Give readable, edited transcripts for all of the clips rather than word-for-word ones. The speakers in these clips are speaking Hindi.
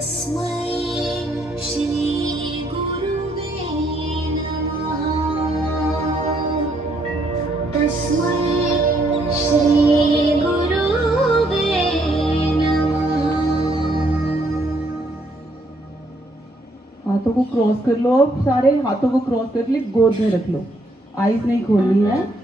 तस्मै श्रीगुरुवे नमः। तस्मै श्रीगुरुवे नमः। हाथों को क्रॉस कर लो, सारे हाथों को क्रॉस कर ली, गोद में रख लो, आईज नहीं खोलनी है।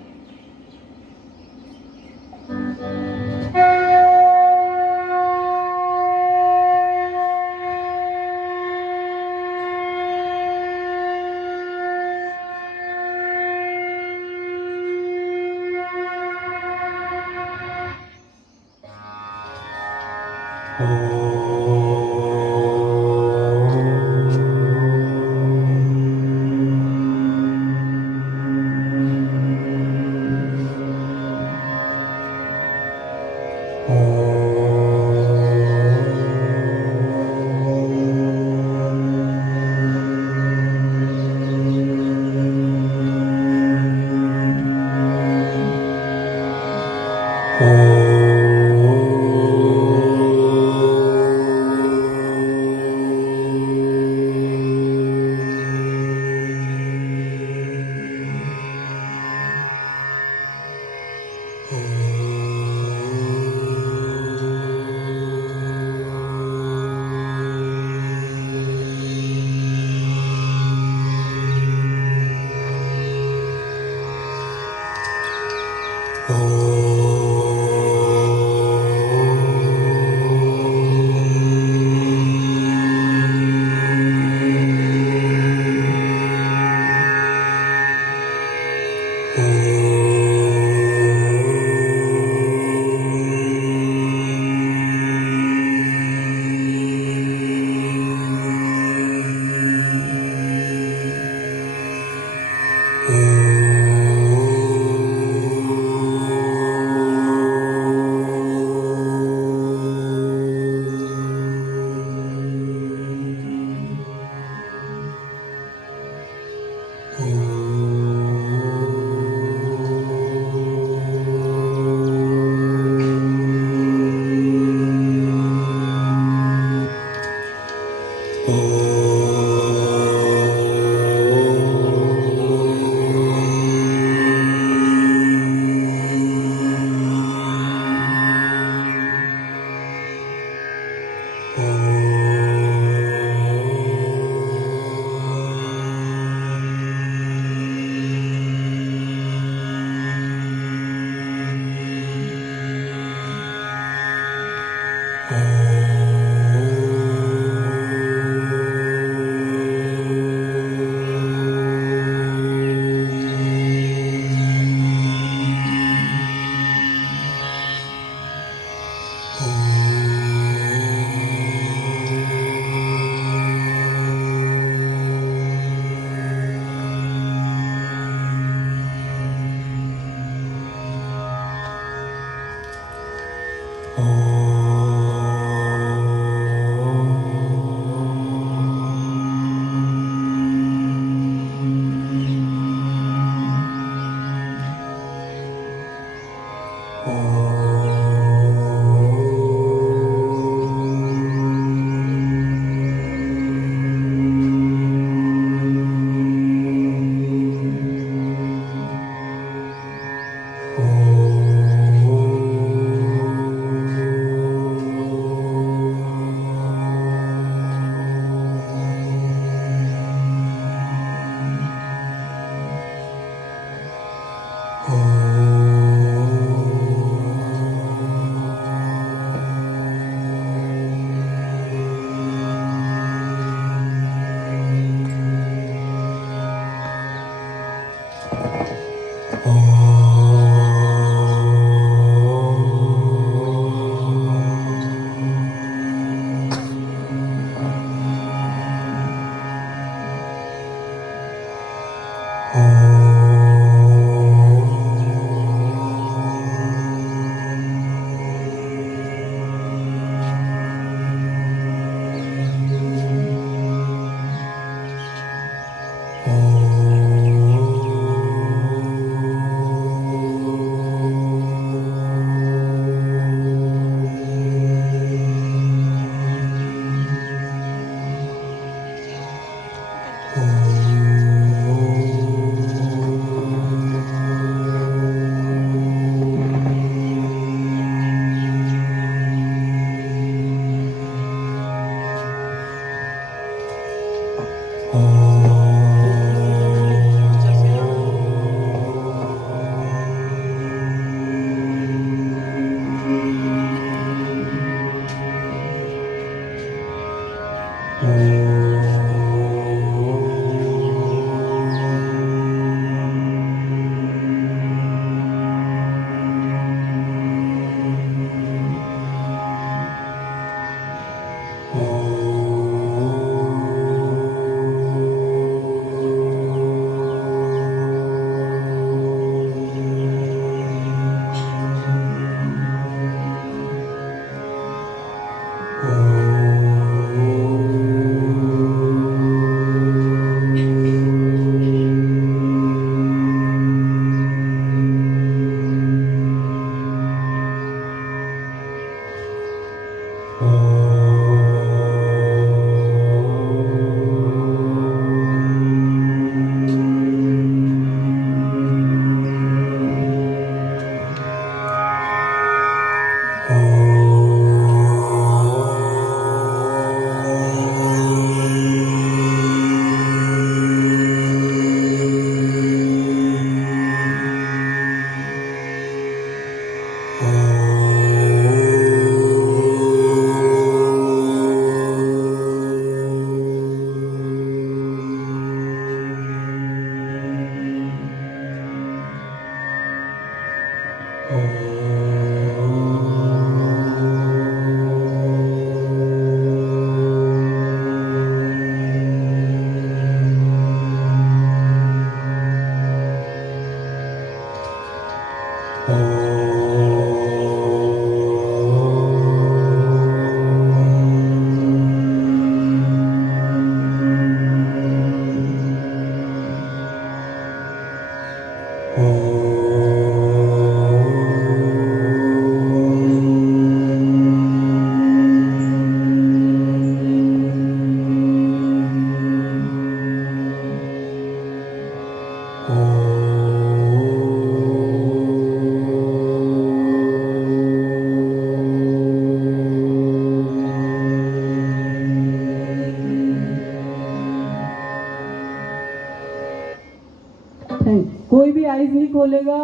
कोई भी आईज नहीं खोलेगा।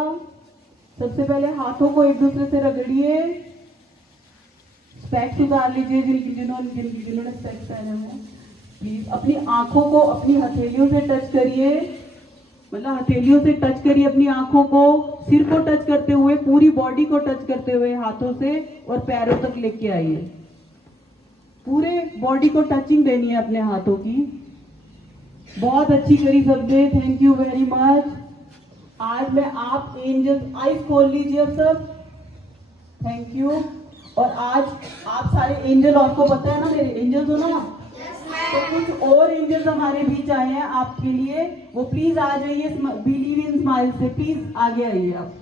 सबसे पहले हाथों को एक दूसरे से रगड़िए। स्पेक्स उतार लीजिए जिन्होंने स्पेक्स पहने हैं। प्लीज अपनी आंखों को अपनी हथेलियों से टच करिए, मतलब हथेलियों से टच करिए अपनी आंखों को, सिर को टच करते हुए, पूरी बॉडी को टच करते हुए हाथों से और पैरों तक लेके आइए। पूरे बॉडी को टचिंग देनी है अपने हाथों की। बहुत अच्छी करी सबने, थैंक यू वेरी मच। आज मैं आप एंजल्स, आईज खोल लीजिए अब सब, थैंक यू। और आज आप सारे एंजल, आपको पता है ना मेरे एंजल्स हो ना, तो कुछ और एंजल्स हमारे बीच आए हैं आपके लिए, वो प्लीज आ जाइए बिलीव इन स्माइल से, प्लीज आगे आइए आप,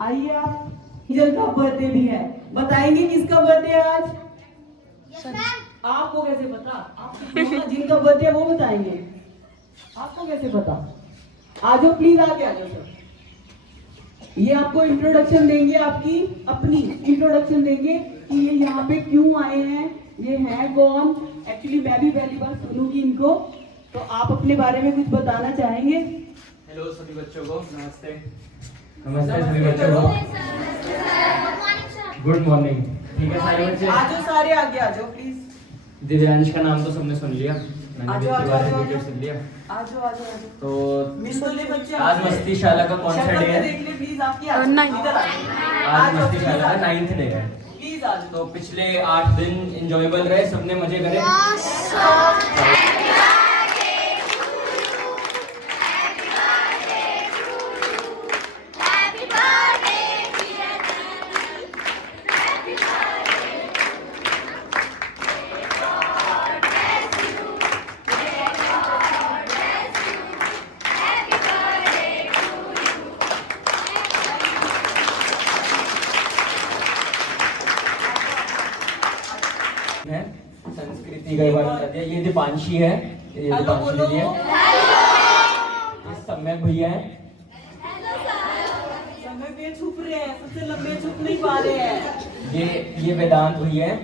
आइए आप। एंजल का बर्थडे भी है, बताएंगे किसका बर्थडे है आज? आपको कैसे पता? आप जिनका बर्थडे है वो बताएंगे, आपको कैसे पता? आ जाओ प्लीज, आगे आ जाओ सर। ये आपको इंट्रोडक्शन देंगे, आपकी अपनी इंट्रोडक्शन देंगे कि ये यहाँ पे क्यों आए हैं, ये है कौन। एक्चुअली मैं भी पहली बार सुनूंगी इनको, तो आप अपने बारे में कुछ बताना चाहेंगे? हेलो सभी बच्चों को, नमस्ते। नमस्ते सभी बच्चों को, गुड मॉर्निंग। ठीक है सारे बच्चे, आ जाओ सारे, आगे आ जाओ प्लीज। दिव्यांश का नाम तो सबने सुन लिया, मैंने भी इसके बारे में डिटेल सुन लिया। आ जाओ तो बच्चे, आज मस्ती शाला का कौन सा डे है? देख ले प्लीज, आपकी इधर आज मस्ती शाला का 9th डे है। प्लीज आ जाओ। तो पिछले 8 दिन इंजॉयबल रहे, सबने मजे करे? है संस्कृति का बारे बता दिया। ये दीपांशी है, ये दीपांशी दीदी है, ये सम्यक भैया है, समय पे छुप रहे हैं, सबसे लंबे छुप नहीं पा रहे हैं। ये वेदांत भैया है,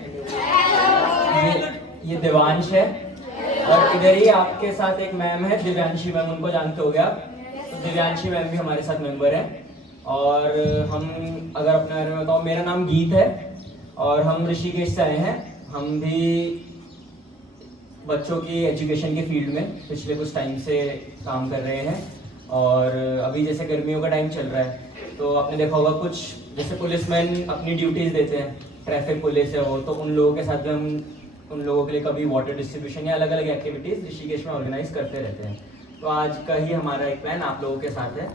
ये देवांश है, और इधर ही आपके साथ एक मैम है दिव्यांशी मैम, उनको जानते हो गए आप। तो दिव्यांशी मैम भी हमारे साथ मेंबर है। और हम अगर अपने बारे में बताओ, मेरा नाम गीत है और हम ऋषिकेश से आए हैं। हम भी बच्चों की एजुकेशन के फील्ड में पिछले कुछ टाइम से काम कर रहे हैं। और अभी जैसे गर्मियों का टाइम चल रहा है, तो आपने देखा होगा कुछ जैसे पुलिसमैन अपनी ड्यूटीज़ देते हैं, ट्रैफिक पुलिस है वो, तो उन लोगों के साथ भी हम उन लोगों के लिए कभी वाटर डिस्ट्रीब्यूशन या अलग अलग एक्टिविटीज़ ऋषिकेश में ऑर्गेनाइज करते रहते हैं। तो आज का ही हमारा एक प्लान आप लोगों के साथ है,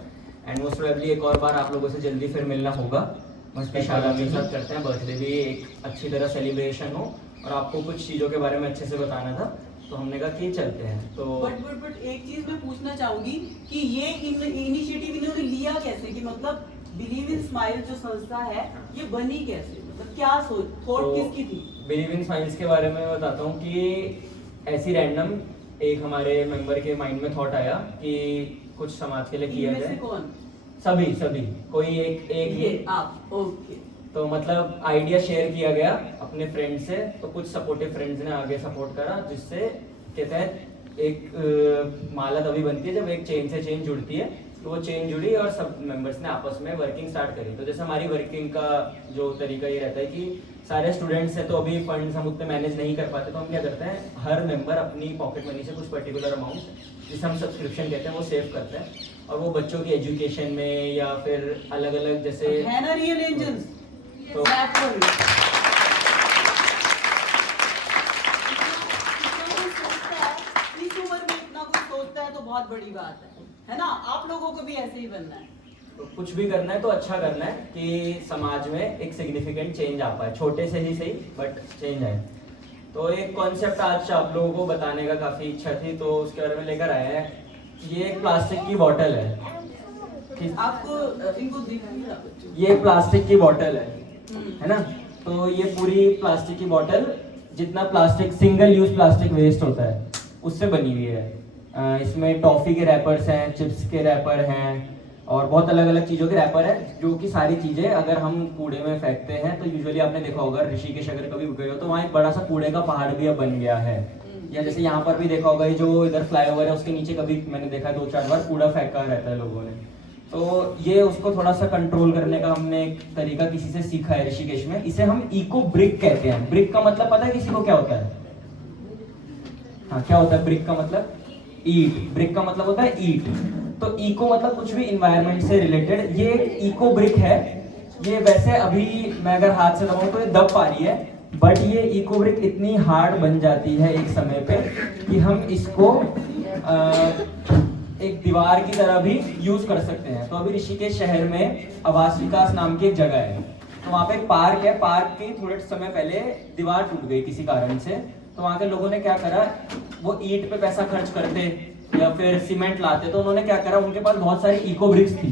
एंड मोस्ट प्रोबेबली एक और बार आप लोगों से जल्दी फिर मिलना होगा। मस्ती शाला के साथ करते हैं, बर्थडे भी एक अच्छी तरह सेलिब्रेशन हो, और आपको कुछ चीज़ों के बारे में अच्छे से बताना था, तो हमने कहा कि चलते हैं। तो बट एक चीज मैं पूछना चाहूंगी कि ये इनिशिएटिव इन्होंने लिया कैसे, कि मतलब बिलीव इन स्माइल जो संस्था है ये बनी कैसे, मतलब क्या सोच थॉट किसकी थी? बिलीव इन स्माइल्स के बारे में मैं बताता हूँ कि ऐसी रैंडम एक हमारे मेंबर के माइंड में थॉट आया कि कुछ समाज के लिए किया इनमें से जाए। कौन? सभी कोई एक ये आप, ओके। तो मतलब आइडिया शेयर किया गया अपने फ्रेंड से, तो कुछ सपोर्टिव फ्रेंड्स ने आगे सपोर्ट करा, जिससे के तहत एक माला तभी बनती है जब एक चेन से चेन जुड़ती है। तो वो चेन जुड़ी और सब मेंबर्स ने आपस में वर्किंग स्टार्ट करी। तो जैसे हमारी वर्किंग का जो तरीका ये रहता है कि सारे स्टूडेंट्स हैं तो अभी फंड्स हम उतने मैनेज नहीं कर पाते, तो हम क्या करते हैं, हर मेंबर अपनी पॉकेट मनी से कुछ पर्टिकुलर अमाउंट जिसे हम सब्सक्रिप्शन कहते हैं वो सेव करते हैं, और वो बच्चों की एजुकेशन में या फिर अलग अलग जैसे है ना रियल एंजल्स? तो इस उम्र में इतना कुछ सोचता है तो बहुत बड़ी बात है ना? आप लोगों को भी ऐसे ही बनना है। तो कुछ भी करना है तो अच्छा करना है कि समाज में एक सिग्निफिकेंट चेंज आ पाए, छोटे से ही सही बट चेंज आए। तो एक कॉन्सेप्ट आज आप लोगों को बताने का काफी इच्छा थी, तो उसके बारे में लेकर आए हैं। ये एक प्लास्टिक की बॉटल है, आपको इनको दिखाइए आप बच्चों। ये प्लास्टिक की बॉटल है ना? तो ये पूरी प्लास्टिक की बॉटल, जितना plastic single use plastic waste होता है उससे बनी हुई है। इसमें टॉफी के रैपर्स हैं, चिप्स के रैपर हैं और बहुत अलग अलग चीज़ों के रैपर हैं, जो कि सारी चीज़ें अगर हम कूड़े में फेंकते हैं तो यूजुअली आपने देखा होगा ऋषिकेश अगर कभी गए हो तो वहाँ एक बड़ा सा कूड़े का पहाड़ भी अब बन गया है। या जैसे यहाँ पर भी देखा होगा, ये जो इधर फ्लाईओवर है उसके नीचे कभी मैंने देखा 2-4 बार कूड़ा फेंका रहता है लोगों ने। तो ये उसको थोड़ा सा कंट्रोल करने का हमने एक तरीका किसी से सीखा है ऋषिकेश में। इसे हम इको ब्रिक कहते हैं। ब्रिक का मतलब पता है किसी को क्या होता है? हाँ, क्या होता है ब्रिक का मतलब? ईट। ब्रिक का मतलब होता है ईट। तो इको मतलब कुछ भी इन्वायरमेंट से रिलेटेड। ये एक इको ब्रिक है। ये वैसे अभी मैं अगर हाथ से दबाऊं तो ये दब पा रही है, बट ये इको ब्रिक इतनी हार्ड बन जाती है एक समय पे कि हम इसको एक दीवार की तरह भी यूज कर सकते हैं। तो अभी ऋषिकेश शहर में आवास विकास नाम की एक जगह है, तो वहाँ पे एक पार्क है। पार्क के थोड़े समय पहले दीवार टूट गई किसी कारण से, तो वहाँ के लोगों ने क्या करा, वो ईंट पे पैसा खर्च करते या फिर सीमेंट लाते, तो उन्होंने क्या करा, उनके पास बहुत सारी इको ब्रिक्स थी,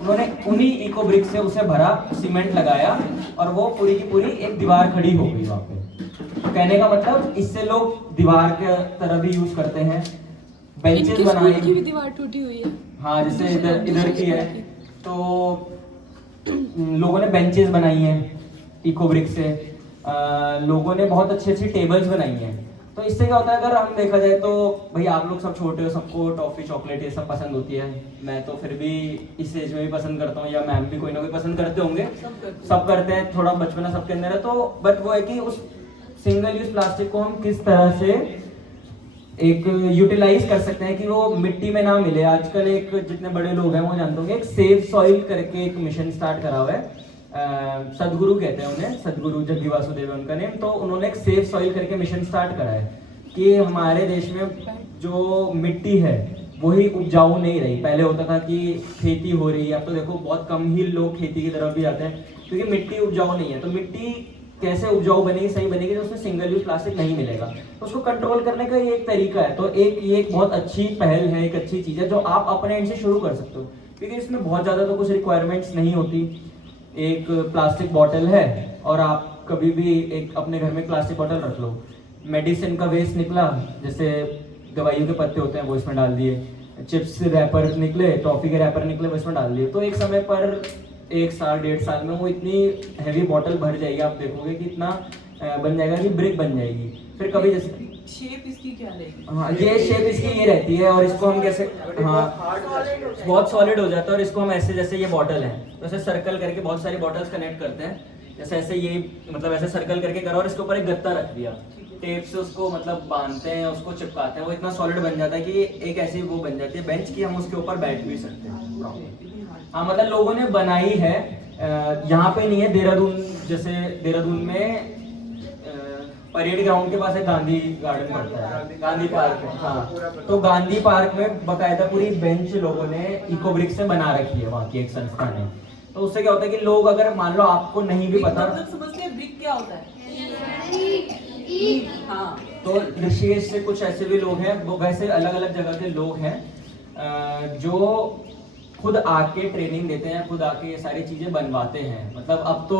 उन्होंने उन्हीं इको ब्रिक्स से उसे भरा, सीमेंट लगाया और वो पूरी की पूरी एक दीवार खड़ी हो गई वहाँ पे। तो कहने का मतलब इससे लोग दीवार के तरह भी यूज करते हैं। बेंचेस बनाए, की भी दीवार टूटी हुई है। हाँ, जैसे इधर की है, तो लोगों ने बेंचेस बनाई हैं इको ब्रिक से। लोगों ने बहुत अच्छी अच्छी टेबल्स बनाई हैं। तो इससे क्या होता है, अगर हम देखा जाए तो भाई आप लोग सब छोटे हो, सबको टॉफी चॉकलेट ये सब पसंद होती है। मैं तो फिर भी इस एज में भी पसंद करता हूँ, या मैम भी कोई ना कोई पसंद करते होंगे, सब करते हैं, थोड़ा बचपना सबके अंदर है। तो बट वो है कि उस सिंगल यूज प्लास्टिक को हम किस तरह से एक यूटिलाइज कर सकते हैं कि वो मिट्टी में ना मिले। आजकल एक जितने बड़े लोग हैं वो जानते होंगे, एक सेव सॉइल करके एक मिशन स्टार्ट करा हुआ है। सदगुरु कहते हैं उन्हें, सदगुरु जग्गी वासुदेव है उनका नेम। तो उन्होंने एक सेव सॉइल करके मिशन स्टार्ट करा है कि हमारे देश में जो मिट्टी है वही उपजाऊ नहीं रही। पहले होता था कि खेती हो रही है, अब तो देखो बहुत कम ही लोग खेती की तरफ भी आते हैं क्योंकि मिट्टी उपजाऊ नहीं है। तो मिट्टी कैसे उपजाऊ बनेगी, सही बनेगी, तो उसमें सिंगल यूज प्लास्टिक नहीं मिलेगा। तो उसको कंट्रोल करने का ये एक तरीका है। तो ये एक बहुत अच्छी पहल है, एक अच्छी चीज़ है जो आप अपने एंड से शुरू कर सकते हो, क्योंकि इसमें बहुत ज़्यादा तो कुछ रिक्वायरमेंट्स नहीं होती। एक प्लास्टिक बॉटल है और आप कभी भी एक अपने घर में प्लास्टिक बॉटल रख लो। मेडिसिन का वेस्ट निकला, जैसे दवाइयों के पत्ते होते हैं वो इसमें डाल दिए, चिप्स रैपर निकले, टॉफी के रैपर निकले वो इसमें डाल दिए। तो एक समय पर 1 साल 1.5 साल में वो इतनी हैवी बॉटल भर जाएगी, आप देखोगे कि इतना बन जाएगा कि ब्रिक बन जाएगी। फिर कभी जैसे शेप इसकी क्या रहेगी? हाँ, ये शेप इसकी ये रहती है और इसको हम कैसे, हाँ बहुत सॉलिड हो जाता है। और इसको हम ऐसे, जैसे ये बॉटल है तो ऐसे सर्कल करके बहुत सारी बॉटल्स कनेक्ट करते हैं, जैसे ऐसे ये मतलब ऐसे सर्कल करके करो और इसके ऊपर एक गत्ता रख दिया, टेप से उसको मतलब बांधते हैं, उसको चिपकाते हैं, वो इतना सॉलिड बन जाता है कि एक ऐसी वो बन जाती है बेंच की, हम उसके ऊपर बैठ भी सकते हैं। हाँ, मतलब लोगों ने बनाई है, यहाँ पे नहीं है, देहरादून, जैसे देहरादून में परेड ग्राउंड के पास एक गांधी गार्डन पड़ता है, गांधी पार्क है। हाँ, तो गांधी पार्क में बकायदा पूरी बेंच लोगों ने इको ब्रिक से बना रखी है, वहाँ की एक संस्था ने। तो उससे क्या होता है कि लोग, अगर मान लो आपको नहीं भी पता, मतलब समझते हैं ब्रिक क्या होता है? हाँ, तो ऋषिकेश से कुछ ऐसे भी लोग हैं, वो वैसे अलग अलग जगह के लोग हैं जो खुद आके ट्रेनिंग देते हैं, खुद आके ये सारी चीज़ें बनवाते हैं। मतलब अब तो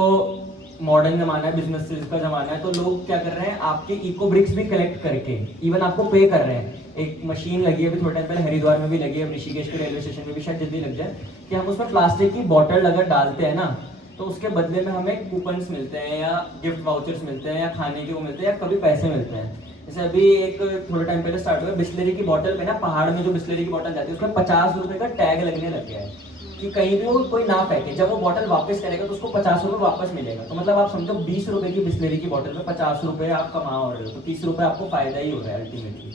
मॉडर्न जमाना है, बिजनेस का जमाना है, तो लोग क्या कर रहे हैं, आपके इको ब्रिक्स भी कलेक्ट करके इवन आपको पे कर रहे हैं। एक मशीन लगी है अभी थोड़े टाइम पहले हरिद्वार में भी लगी है, ऋषिकेश के रेलवे स्टेशन में भी शायद जल्दी लग जाए, कि हम उसमें प्लास्टिक की बॉटल अगर डालते हैं ना, तो उसके बदले में हमें कूपन्स मिलते हैं या गिफ्ट वाउचर्स मिलते हैं या खाने के वो मिलते हैं या कभी पैसे मिलते हैं। जैसे अभी एक थोड़े टाइम पहले स्टार्ट हुआ, बिस्लरी की बॉटल पे ना, पहाड़ में जो बिस्लरी की बॉटल जाती है उसमें 50 रुपए का टैग लगने लग गया है कि कहीं भी वो कोई ना फेंके, जब वो बॉटल वापस करेगा तो उसको 50 रुपए वापस मिलेगा। तो मतलब आप समझो 20 रुपए की बिस्लरी की बॉटल में 50 रुपए आप कमा रहे हो, तो 30 रुपए आपको फायदा ही हो रहा है अल्टीमेटली।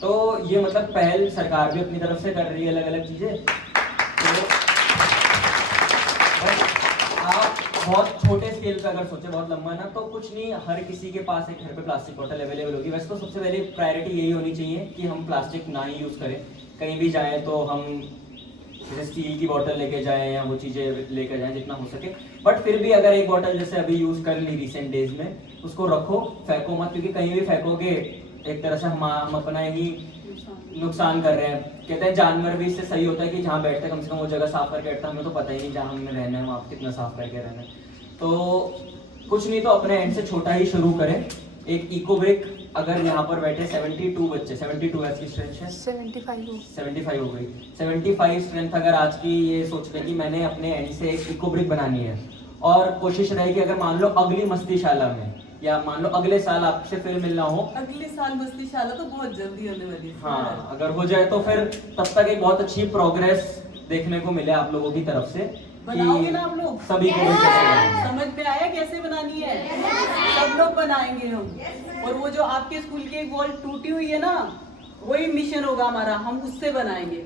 तो ये मतलब पहल सरकार भी अपनी तरफ से कर रही है अलग अलग चीजें। तो आप बहुत छोटे स्केल पे अगर सोचे, बहुत लंबा ना, तो कुछ नहीं, हर किसी के पास एक घर पे प्लास्टिक बॉटल अवेलेबल होगी। वैसे तो सबसे पहले प्रायोरिटी यही होनी चाहिए कि हम प्लास्टिक ना ही यूज़ करें, कहीं भी जाएं तो हम जैसे स्टील की बोतल लेके जाएं या वो चीज़ें लेकर जाएं जितना हो सके। बट फिर भी अगर एक बोतल जैसे अभी यूज़ कर ली रिसेंट डेज में, उसको रखो, फेंको मत, क्योंकि कहीं भी फेंकोगे एक तरह से हम अपना ही नुकसान कर रहे हैं। कहते हैं जानवर भी इससे सही होता है कि जहाँ बैठते हैं कम से कम वो जगह साफ करके बैठता है, हमें तो पता ही नहीं जहाँ हमें रहना है वहाँ कितना साफ करके रहना है। तो कुछ नहीं तो अपने एंड से छोटा ही शुरू करें। एक इको ब्रिक, अगर यहाँ पर बैठे 72 बच्चे, 72 आज की स्ट्रेंथ है, 75 हो गई, 75 स्ट्रेंथ अगर आज की ये सोच ले कि मैंने अपने एंड से एक इको ब्रिक बनानी है, और कोशिश रहे कि अगर मान लो अगली मस्तीशाला में या मान लो अगले साल आपसे फिर मिलना हो, अगले साल मस्तीशाला तो बहुत जल्दी होने वाली है। हाँ अगर हो जाए तो फिर तब तक एक बहुत अच्छी प्रोग्रेस देखने को मिले आप लोगों की तरफ से। बनाओगे ना आप लोग? सभी को समझ में आया कैसे बनानी है? सब लोग बनाएंगे हम। और वो जो आपके स्कूल की एक वॉल टूटी हुई है ना, वही मिशन होगा हमारा, हम उससे बनाएंगे,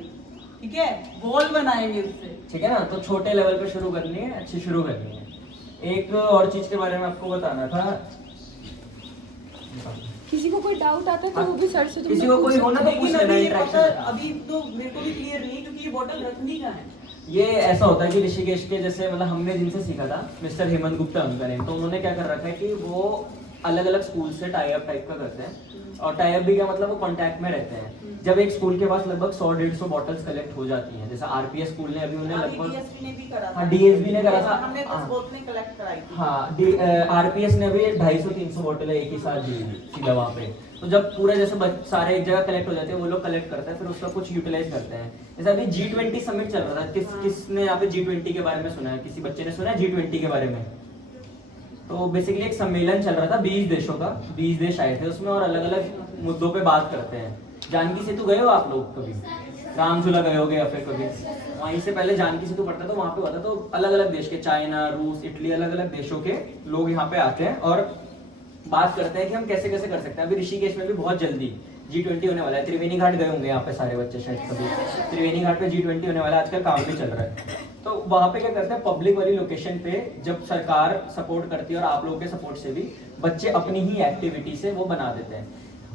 ठीक है? वॉल बनाएंगे उससे, ठीक है ना? तो छोटे लेवल पे शुरू करनी है, अच्छी शुरू करनी है। एक और चीज के बारे में आपको बताना था, किसी को कोई डाउट आता है तो वो भी सर से किसी को कोई होना तो पूछ लेना। इंटरेक्शन अभी तो मेरे को भी क्लियर नहीं, क्योंकि ये बॉटल रखनी का है। ये ऐसा होता है कि ऋषिकेश के जैसे मतलब हमने जिनसे सीखा था, मिस्टर हेमंत गुप्ता उनका नेम, तो उन्होंने क्या कर रखा है कि वो अलग अलग स्कूल से टाई अप टाइप का करते हैं। और टाई अप भी क्या मतलब, वो कांटेक्ट में रहते हैं। जब एक स्कूल के पास लगभग 100-150 बॉटल्स कलेक्ट हो जाती हैं, जैसे आरपीएस स्कूल ने अभी उन्हें लगभग, हाँ डीएसबी ने करा था, हमने 10 बोतलें कलेक्ट कराई थी। हाँ आरपीएस ने अभी 250-300 बोतलें एक ही साथ दी सीधा वहाँ पे। तो जब पूरे जैसे सारे एक जगह कलेक्ट हो जाते हैं, वो लोग कलेक्ट करते हैं, फिर उसका कुछ यूटिलाइज करते हैं। जैसे अभी G20 समिट चल रहा था, किसने यहाँ पे G20 के बारे में सुना है? किसी बच्चे ने सुना है G20 के बारे में? तो बेसिकली एक सम्मेलन चल रहा था 20 देशों का, 20 देश आए थे उसमें, और अलग अलग मुद्दों पे बात करते हैं। जानकी सेतु गए हो आप लोग कभी? रामझूला गए होगे या फिर कभी? वहीं से पहले जानकी सेतु पड़ता था, वहाँ पे होता। तो अलग अलग देश के, चाइना, रूस, इटली, अलग अलग देशों के लोग यहाँ पे आते हैं और बात करते हैं कि हम कैसे कैसे कर सकते हैं। अभी ऋषिकेश में भी बहुत जल्दी G20 होने वाला है। त्रिवेणी घाट गए होंगे यहाँ पे सारे बच्चे शायद कभी। त्रिवेणी घाट पे G20 होने वाला है, आजकल काम भी चल रहा है। तो वहाँ पे क्या करते हैं, पब्लिक वाली लोकेशन पे जब सरकार सपोर्ट करती है और आप लोगों के सपोर्ट से भी बच्चे अपनी ही एक्टिविटी से वो बना देते हैं।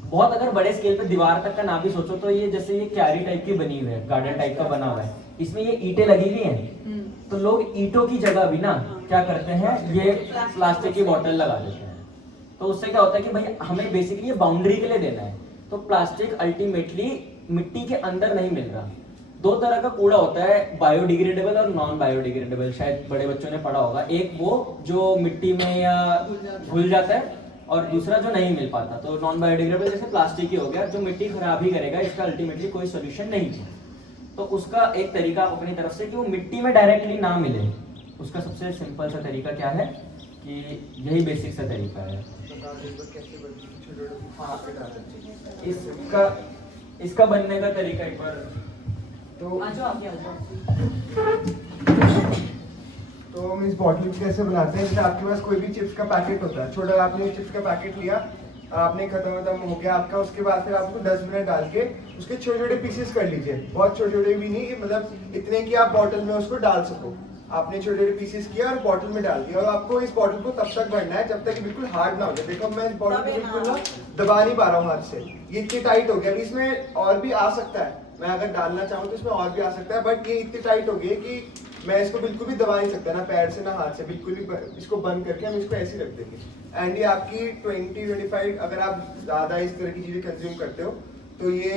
बहुत अगर बड़े स्केल पे दीवार तक का ना भी सोचो तो ये जैसे ये क्यारी टाइप की बनी हुई है, गार्डन टाइप का बना हुआ है, इसमें ये ईंटें लगी हुई हैं। तो लोग ईंटों की जगह भी ना क्या करते हैं, ये प्लास्टिक की बोतल लगा देते हैं। तो उससे क्या होता है कि भाई हमें बेसिकली ये बाउंड्री के लिए देना है। तो प्लास्टिक अल्टीमेटली मिट्टी के अंदर नहीं मिल रहा। दो तरह का कूड़ा होता है, बायोडिग्रेडेबल और नॉन बायोडिग्रेडेबल, शायद बड़े बच्चों ने पढ़ा होगा। एक वो जो मिट्टी में या घुल जाता है, और दूसरा जो नहीं मिल पाता। तो नॉन बायोडिग्रेडेबल जैसे प्लास्टिक ही हो गया, जो मिट्टी खराब ही करेगा, इसका अल्टीमेटली कोई सोल्यूशन नहीं है। तो उसका एक तरीका अपनी तरफ से कि वो मिट्टी में डायरेक्टली ना मिले, उसका सबसे सिंपल सा तरीका क्या है कि यही बेसिक सा तरीका है। इसका बनने का तरीका एक बार तो आ जाओ, आगे आ जाओ। तो हम इस बॉटल को कैसे बनाते हैं? जैसे आपके पास कोई भी चिप्स का पैकेट होता है, छोटा आपने चिप्स का पैकेट लिया, आपने खत्म हो गया आपका, उसके बाद फिर आपको 10 मिनट डाल के उसके छोटे छोटे पीसेस कर लीजिए। बहुत छोटे छोटे भी नहीं, मतलब इतने कि आप बॉटल में उसको डाल सको। आपने छोटे छोटे पीसेस किया और बॉटल में डाल दिया, और आपको इस बॉटल को तब तक भरना है जब तक बिल्कुल हार्ड ना हो जाए। देखो मैं इस बॉटल को बिल्कुल ना दबा नहीं पा रहा हूँ हाथ से, ये इतनी टाइट हो गया। अभी इसमें और भी आ सकता है, मैं अगर डालना चाहूँ तो इसमें और भी आ सकता है, बट ये इतनी टाइट हो गई कि मैं इसको बिल्कुल भी दबा नहीं सकता, ना पैर से ना हाथ से, बिल्कुल भी। इसको बंद करके हम इसको ऐसे ही रख देंगे। एंड ये आपकी 20-25, अगर आप ज़्यादा इस तरह की चीज़ें कंज्यूम करते हो तो ये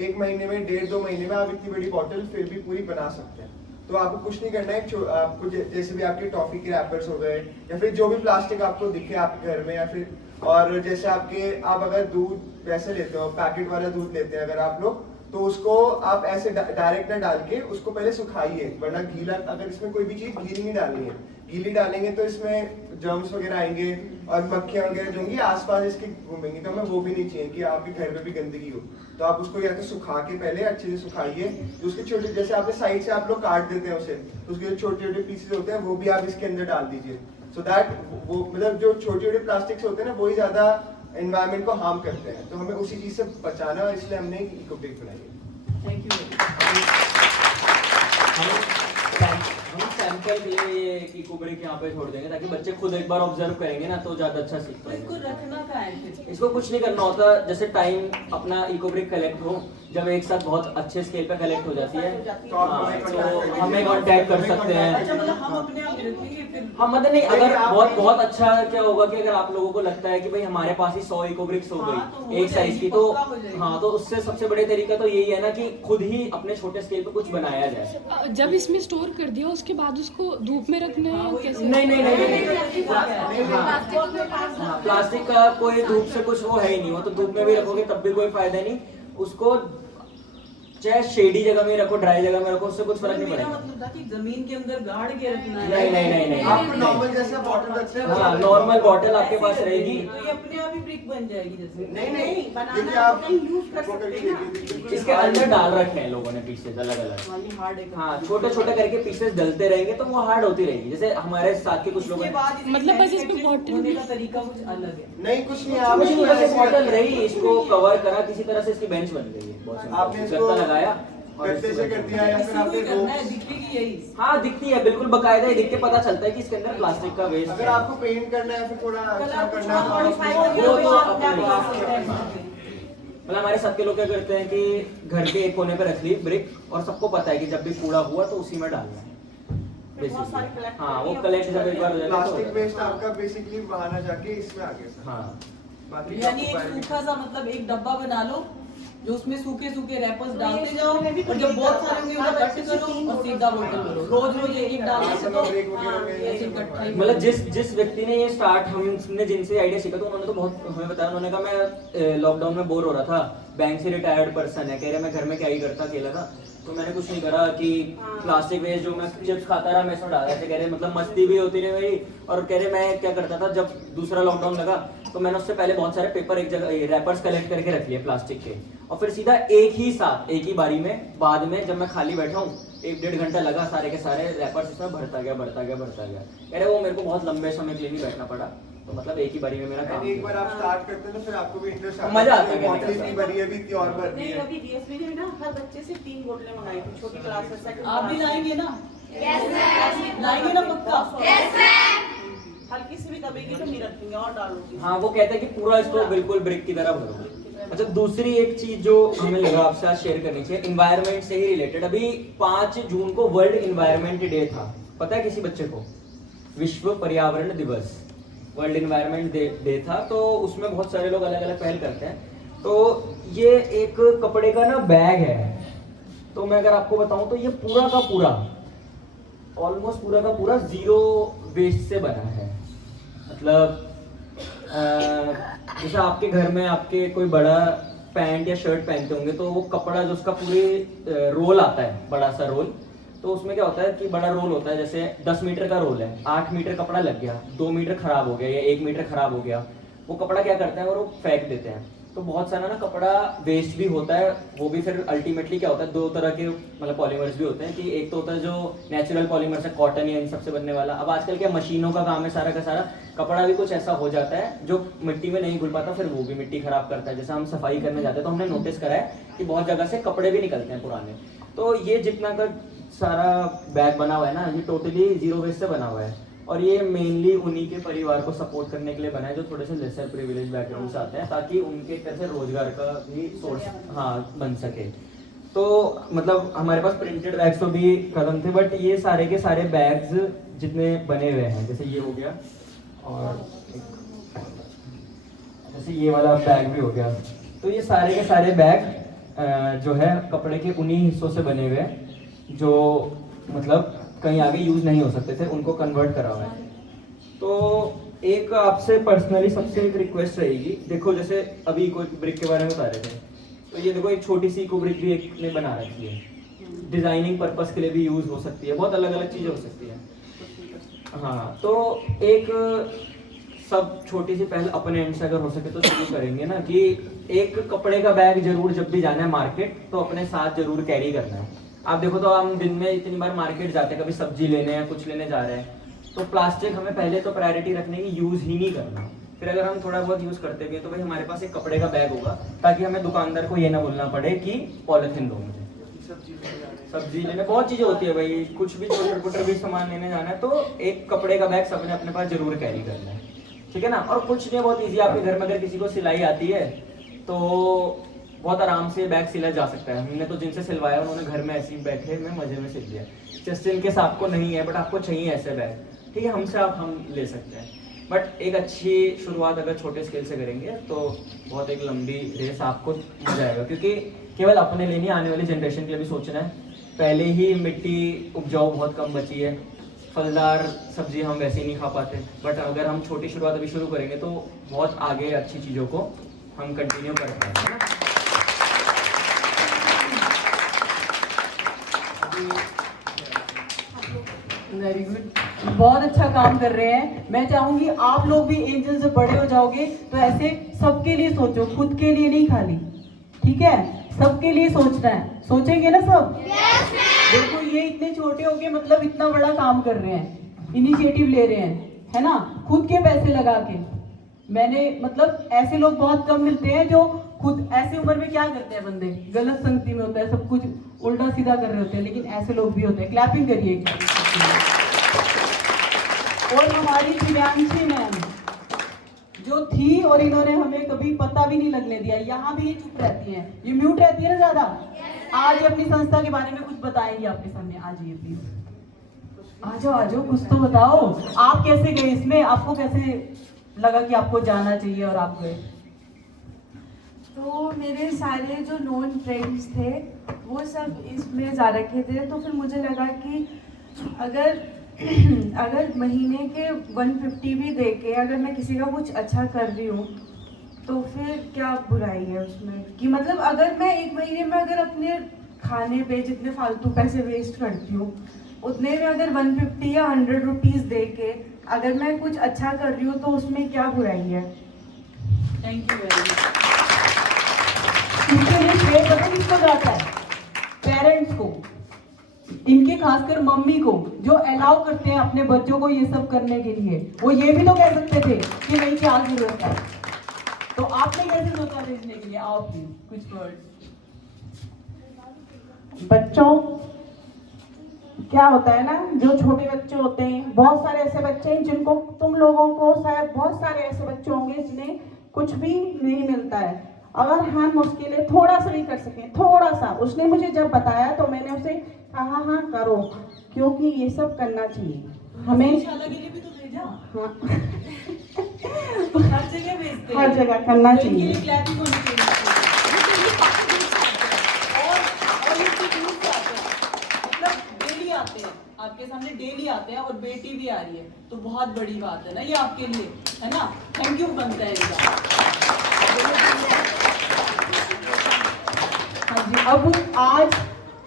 एक महीने में 1.5-2 महीने में आप इतनी बड़ी बॉटल फिर भी पूरी बना सकते हैं। तो आपको कुछ नहीं करना है, आपको जैसे भी आपके टॉफी के रैपर्स हो गए या फिर जो भी प्लास्टिक आपको दिखे आपके घर में, या फिर और जैसे आप अगर दूध वैसे लेते हो, पैकेट वाला दूध लेते हैं अगर आप लोग, तो उसको आप ऐसे डायरेक्ट ना डाल के उसको पहले सुखाइए, वरना गीला, अगर इसमें कोई भी चीज गीली नहीं डालनी है, गीली डालेंगे तो इसमें जर्म्स वगैरह आएंगे और मक्खियां वगैरह जो होंगी आसपास इसके घूमेंगी, तो हमें वो भी नहीं चाहिए कि आपके घर में भी गंदगी हो। तो आप उसको या तो सुखा के पहले अच्छे से सुखाइए, तो उसके छोटे, जैसे आपने साइड से आप लोग काट देते हैं उसे, तो उसके जो छोटे छोटे पीसेस होते हैं वो भी आप इसके अंदर डाल दीजिए, सो दैट वो मतलब जो छोटे छोटे प्लास्टिक्स होते हैं ना वही ज्यादा एनवायरनमेंट को हार्म करते हैं, तो हमें उसी चीज से बचाना है, इसलिए हमने इको ब्रिक बनाई है। Thank you. हम सैंपल के लिए इको ब्रिक यहाँ पे छोड़ देंगे ताकि बच्चे खुद एक बार ऑब्जर्व करेंगे ना तो ज्यादा अच्छा सीख तो इसको पाएंगे। रखना कहाँ है फिर? इसको कुछ नहीं करना होता, जैसे टाइम अपना इको ब्रिक कलेक्ट हो, जब एक साथ बहुत अच्छे स्केल पे कलेक्ट हो जाती है तो आप तो हमें कांटेक्ट कर सकते हैं। अच्छा, मतलब हम अपने आप रखेंगे फिर? हाँ मतलब नहीं, अगर बहुत अच्छा क्या होगा कि अगर आप लोगों को लगता है कि भाई हमारे पास ही 100 इको ब्रिक्स हो हाँ, गई तो हो एक साइज की, जाएगी, तो पक्का हो जाएगी। हाँ, तो उससे सबसे बड़े तरीका तो यही है ना कि खुद ही अपने छोटे स्केल पे कुछ बनाया जाए। जब इसमें स्टोर कर दिया उसके बाद उसको धूप में रखना है या कैसे? नहीं, प्लास्टिक का कोई धूप से कुछ वो है ही नहीं, वो तो धूप में भी रखोगे तब भी कोई फायदा नहीं, उसको चाहे शेडी जगह में रखो, ड्राई जगह में रखो, उससे कुछ फर्क नहीं मेरा पड़ेगा। मतलब था कि जमीन के अंदर गाड़ के रखना है। नहीं। आपको नॉर्मल जैसा बॉटल रखते हैं हाँ, नॉर्मल बॉटल आपके पास रहेगी। तो ये अपने आप ही ब्रिक बन जाएगी जैसे? नहीं, बनाना देखिए आप तो यूज कर सकते हैं ना। इसके अंदर डाल रखे हैं लोगों ने पीसेस अलग अलग। वाली हार्ड है। हाँ, छोटे छोटे करके पीसेस डलते रहेंगे तो वो हार्ड होती रहेगी। जैसे हमारे साथ के कुछ लोग उसके बाद इसकी मतलब बस इसमें manufacturing bottle होने का तरीका कुछ अलग है। नहीं, कुछ नहीं, कुछ नहीं, बस एक बॉटल आपने रही, इसको कवर करा किसी तरह से, इसकी बेंच बन गई है। बहुत आपने सिंपल। इसको गत्ता लगाया और गत्ते इससे से कर दिया या फिर इसी को आपने ही करना है, ropes- दिखेगी यही। हाँ दिखती है, बिल्कुल बकायदा ही दिख के पता चलता है कि इसके अंदर प्लास्टिक का वेस्ट अगर है। आपको पेंट करना है फिर थोड़ा अच्छा कलर कुछ करना है तो आप modify उसमें- करके वो तो आप अपने लगा हिसाब सकते हैं। मतलब हमारे साथ के लोग क्या करते हैं कि घर के एक कोने पे रख ली ब्रिक, और सबको पता है कि जब भी कूड़ा हुआ तो उसी में डालना है। बहुत सारे Basically। collect हाँ, वो करके कलेक्ट जब एक बार हो जाता है तो हो प्लास्टिक जाता है। वेस्ट आपका बेसिकली वहां ना जाके इसमें आ गया सर। हाँ, बाकी यानी आपको एक बाहर सूखा सा मतलब एक डब्बा बना लो जो उसमें सूखे सूखे रैपर्स तो डालते ये जाओ, में भी और जब बहुत सारे होंगे उन्हें कट अच्छे से करो 3 और बोतल सीधा बोतल करो। रोज रोज एक डालने से तो ब्रेक वगैरह हाँ, में ये ऐसे इकट्ठा ही मतलब जिस व्यक्ति ने ये स्टार्ट, हमने जिनसे आइडिया सीखा तो उन्होंने तो बहुत हमें बताया। उन्होंने कहा मैं लॉकडाउन में बोर हो रहा था, बैंक से रिटायर्ड पर्सन है, कह रहे मैं घर में क्या ही करता अकेला था, तो मैंने कुछ नहीं करा कि प्लास्टिक वेस्ट जो मैं चिप्स खाता रहा मैं इसमें डाल रहे थे। कह रहे मतलब मस्ती भी होती रही मेरी, और कह रहे मैं क्या करता था जब दूसरा लॉकडाउन लगा तो मैंने उससे पहले बहुत सारे पेपर एक जगह रैपर्स कलेक्ट करके रख लिए प्लास्टिक के, और फिर सीधा एक ही साथ एक ही बारी में बाद में जब मैं खाली बैठा हूँ 1-1.5 घंटा लगा सारे के सारे रैपर्स इसमें भरता गया। कह रहे वो मेरे को बहुत लंबे समय के लिए नहीं बैठना पड़ा, तो मतलब एक ही बारी में मेरा काम एक बार किया। आप स्टार्ट करते हैं तो फिर आपको भी इंटरेस्ट मजा आता है बॉटल करने का। इतनी भरी है, अभी इतनी और भरनी नहीं, है। अभी डीएसपी ने ना हर बच्चे से 3 बोतलें मंगाई थी, छोटी क्लास से सेकंड आप भी लाएंगे ना? लाएंगे लाएंगे ना पक्का? हल्की सी भी दबेगी तो नहीं रखेंगे और डालोगी। हाँ, वो कहते हैं कि पूरा इसको बिल्कुल ब्रिक की तरह भरो। अच्छा, दूसरी एक चीज जो हमें लगा आपसे आज शेयर करनी चाहिए, इन्वायरमेंट से ही रिलेटेड। अभी 5 जून को वर्ल्ड इन्वायरमेंट डे था, पता है किसी बच्चे को? विश्व पर्यावरण दिवस, वर्ल्ड इन्वायरमेंट डे था। तो उसमें बहुत सारे लोग अलग अलग पहल करते हैं। तो ये एक कपड़े का ना बैग है, तो मैं अगर आपको बताऊं तो ये पूरा का पूरा, ऑलमोस्ट पूरा का पूरा 0 वेस्ट से बना है। मतलब जैसे आपके घर में आपके कोई बड़ा पैंट या शर्ट पहनते होंगे तो वो कपड़ा जो उसका पूरे रोल आता है, बड़ा सा रोल, तो उसमें क्या होता है कि बड़ा रोल होता है, जैसे 10 मीटर का रोल है, 8 मीटर कपड़ा लग गया, 2 मीटर खराब हो गया या 1 मीटर खराब हो गया, वो कपड़ा क्या करते हैं और वो फेंक देते हैं। तो बहुत सारा ना कपड़ा वेस्ट भी होता है। वो भी फिर अल्टीमेटली क्या होता है, 2 तरह के मतलब पॉलीमर्स भी होते हैं कि एक तो होता है जो नेचुरल पॉलीमर्स है, कॉटन या इन सबसे बनने वाला। अब आजकल क्या मशीनों का काम है सारा का सारा, कपड़ा भी कुछ ऐसा हो जाता है जो मिट्टी में नहीं घुल पाता, फिर वो भी मिट्टी खराब करता है। जैसे हम सफाई करने जाते हैं तो हमने नोटिस करा है कि बहुत जगह से कपड़े भी निकलते हैं पुराने। तो ये जितना का सारा बैग बना हुआ है ना, ये टोटली 0 वेस्ट से बना हुआ है, और ये मेनली उन्हीं के परिवार को सपोर्ट करने के लिए बना है जो थोड़े से लेसर प्रिविलेज बैकग्राउंड से आते हैं, ताकि उनके तरह से रोजगार का भी सोर्स बन सके। तो मतलब हमारे पास प्रिंटेड बैग्स तो भी कदम थे, बट ये सारे के सारे बैग्स जितने बने हुए हैं, जैसे ये हो गया और जैसे ये वाला बैग भी हो गया, तो ये सारे के सारे बैग जो है कपड़े के उन्हीं हिस्सों से बने हुए हैं जो मतलब कहीं आगे यूज़ नहीं हो सकते थे, उनको कन्वर्ट करा हुआ है। तो एक आपसे पर्सनली सबसे एक रिक्वेस्ट रहेगी, देखो जैसे अभी इको ब्रिक के बारे में बता रहे थे, तो ये देखो एक छोटी सी इको ब्रिक भी एक ने बना रखी है, डिजाइनिंग पर्पस के लिए भी यूज हो सकती है, बहुत अलग अलग चीजें हो सकती है। हाँ, तो एक सब छोटी सी पहल अपने एंड से अगर हो सके तो शुरू करेंगे ना कि एक कपड़े का बैग जरूर जब भी जाना है मार्केट तो अपने साथ जरूर कैरी करना है। आप देखो तो हम दिन में इतनी बार मार्केट जाते हैं, कभी सब्जी लेने या कुछ लेने जा रहे हैं, तो प्लास्टिक हमें पहले तो प्रायोरिटी रखने की यूज ही नहीं करना। फिर अगर हम थोड़ा बहुत यूज करते भी हैं तो भाई हमारे पास एक कपड़े का बैग होगा ताकि हमें दुकानदार को ये ना बोलना पड़े कि पॉलिथीन दो मुझे। सब्जी लेने बहुत चीजें होती है भाई, कुछ भी छोटे मोटे भी सामान लेने जाना है तो एक कपड़े का बैग सबने अपने पास जरूर कैरी करना है, ठीक है ना। और कुछ नहीं, बहुत ईजी, आपके घर में अगर किसी को सिलाई आती है तो बहुत आराम से बैग सिला जा सकता है। हमने तो जिनसे सिलवाया उन्होंने घर में ऐसे ही बैठे में मजे में सिल लिया। जस्ट इन केस आपको नहीं है बट आपको चाहिए ऐसे बैग, ठीक है, हमसे आप हम ले सकते हैं। बट एक अच्छी शुरुआत अगर छोटे स्केल से करेंगे तो बहुत एक लंबी रेस आपको मजा आएगा, क्योंकि केवल अपने लिए नहीं आने वाली जनरेशन के लिए भी सोचना है। पहले ही मिट्टी उपजाऊ बहुत कम बची है, फलदार सब्जी हम वैसे ही नहीं खा पाते, बट अगर हम छोटी शुरुआत अभी शुरू करेंगे तो बहुत आगे अच्छी चीज़ों को हम कंटिन्यू कर पाएंगे ना। वेरी गुड, बहुत अच्छा काम कर रहे हैं। मैं चाहूंगी आप लोग भी एंजल से बड़े हो जाओगे तो ऐसे सबके लिए सोचो, खुद के लिए नहीं खाली, ठीक है, सबके लिए सोचना है। सोचेंगे ना सब? देखो ये इतने छोटे हो गए मतलब इतना बड़ा काम कर रहे हैं, इनिशिएटिव ले रहे हैं, है ना, खुद के पैसे लगा के। मैंने मतलब ऐसे लोग बहुत कम मिलते हैं जो खुद ऐसे उम्र में क्या करते हैं, बंदे गलत संगति में होता है, सब कुछ उल्टा सीधा कर रहे होते हैं, लेकिन ऐसे लोग भी होते हैं। क्लैपिंग करिए। और हमारी दिव्यांशी मैम जो थी और इन्होंने हमें कभी पता भी नहीं लगने दिया, यहाँ भी ये चुप रहती हैं, ये म्यूट रहती है ना ज्यादा। आज ये अपनी संस्था के बारे में कुछ बताएंगे आपके सामने। आ जाइए प्लीज, आ जाओ, कुछ तो बताओ, आप कैसे गए इसमें, आपको कैसे लगा कि आपको जाना चाहिए और आप गए? तो मेरे सारे जो नॉन फ्रेंड्स थे वो सब इसमें जा रखे थे, तो फिर मुझे लगा कि अगर महीने के 150 भी दे के अगर मैं किसी का कुछ अच्छा कर रही हूँ तो फिर क्या बुराई है उसमें, कि मतलब अगर मैं एक महीने में अगर अपने खाने पे जितने फालतू पैसे वेस्ट करती हूँ उतने में अगर 150 या 100 रुपीज़ दे के अगर मैं कुछ अच्छा कर रही हूँ तो उसमें क्या बुराई है। Thank you very much. इसके लिए श्रेय पता किसको जाता है? पेरेंट्स को, इनके खासकर मम्मी को, जो अलाउ करते हैं अपने बच्चों को ये सब करने के लिए। वो ये भी तो कह सकते थे कि नहीं क्या जरूरत है, तो आपने कैसे सोचा भेजने के लिए? आओ प्लीज कुछ वर्ड। बच्चों, क्या होता है ना, जो छोटे बच्चे होते हैं, बहुत सारे ऐसे बच्चे हैं जिनको, तुम लोगों को शायद बहुत सारे ऐसे बच्चे होंगे जिन्हें कुछ भी नहीं मिलता है। अगर हम उसके लिए थोड़ा सा भी कर सकें, थोड़ा सा, उसने मुझे जब बताया तो मैंने उसे कहा हाँ करो, क्योंकि ये सब करना चाहिए हमें। शाला के लिए भी तो भेजा। हाँ हर जगह भेजते हैं, हर जगह करना चाहिए। क्लैपिंग होनी चाहिए। और ये दूर से आते हैं, मतलब डेली आते हैं आपके सामने, डेली आते हैं, और बेटी भी आ रही है, तो बहुत बड़ी बात है ना ये आपके लिए, है ना। थैंक यू बनता है इनका। हाँ जी, अब आज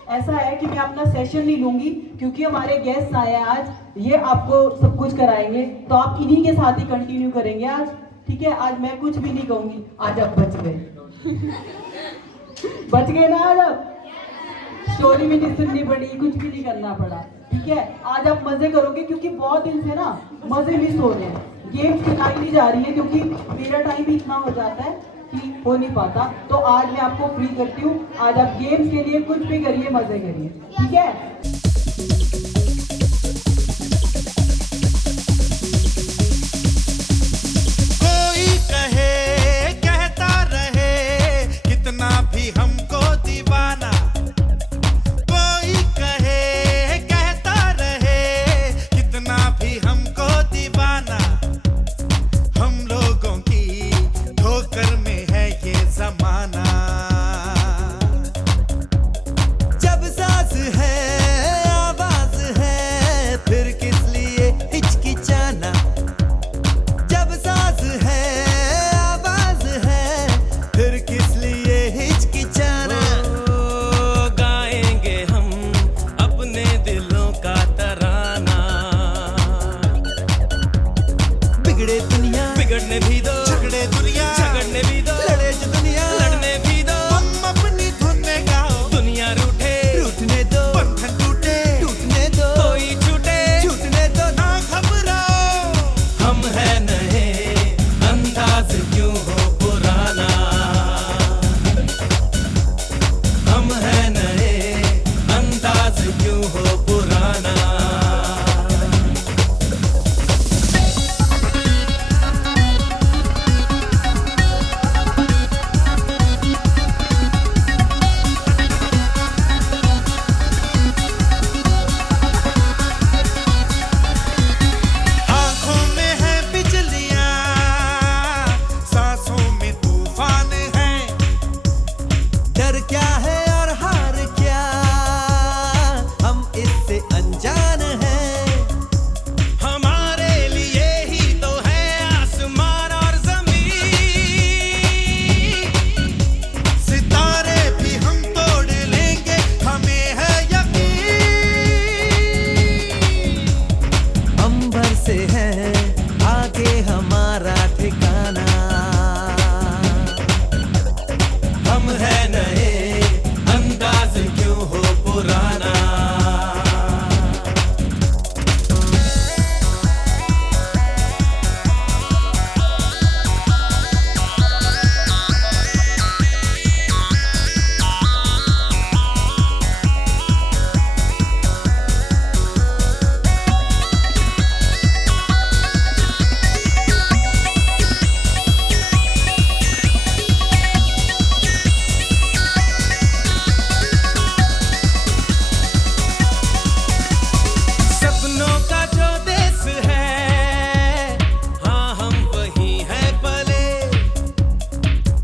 ऐसा है कि मैं अपना सेशन नहीं लूंगी क्योंकि हमारे गेस्ट आए हैं आज, ये आपको सब कुछ कराएंगे, तो आप इन्हीं के साथ ही कंटिन्यू करेंगे आज, ठीक है। आज मैं कुछ भी नहीं कहूंगी, आज आप बच गए। बच गए ना आज आप? स्टोरी भी नहीं सुननी पड़ी, कुछ भी नहीं करना पड़ा, ठीक है। आज आप मजे करोगे क्योंकि बहुत दिन से ना मजे मिस हो रहे हैं, गेम्स खिलाई नहीं जा रही है क्योंकि मेरा टाइम भी इतना हो जाता है कि हो नहीं पाता। तो आज मैं आपको फ्री करती हूँ, आज आप गेम्स के लिए कुछ भी करिए, मजे करिए, ठीक है। कोई कहे कहता रहे कितना भी हमको दीवाना, कोई कहे कहता रहे कितना भी हमको दीवाना, हम लोगों की ठोकर में है ये जमाना। बिगड़े दुनिया बिगड़ने भी दो, झगड़े दुनिया झगड़ने भी दो, लड़े जो दुनिया लड़ने भी दो। तुम अपनी धुन में गाओ, दुनिया रूठे रूठने दो, बंधन टूटे टूटने दो, कोई छूटे छूटने दो। ना घबराओ, हम है नए, अंदाज क्यों हो पुराना। हम है नए, अंदाज क्यों हो पुराना। आँखों में है बिजलियाँ, सांसों में तूफान है। डर क्या है और हार क्या, हम इससे अनजान हैं। हमारे लिए ही तो है आसमान और जमीन। सितारे भी हम तोड़ लेंगे, हमें है यकीन। अंबर से है आगे हमारा ठिकाना। हम है नए, अंदाज क्यों हो पुराना। सपनों का जो देश है, हाँ हम वही हैं पले।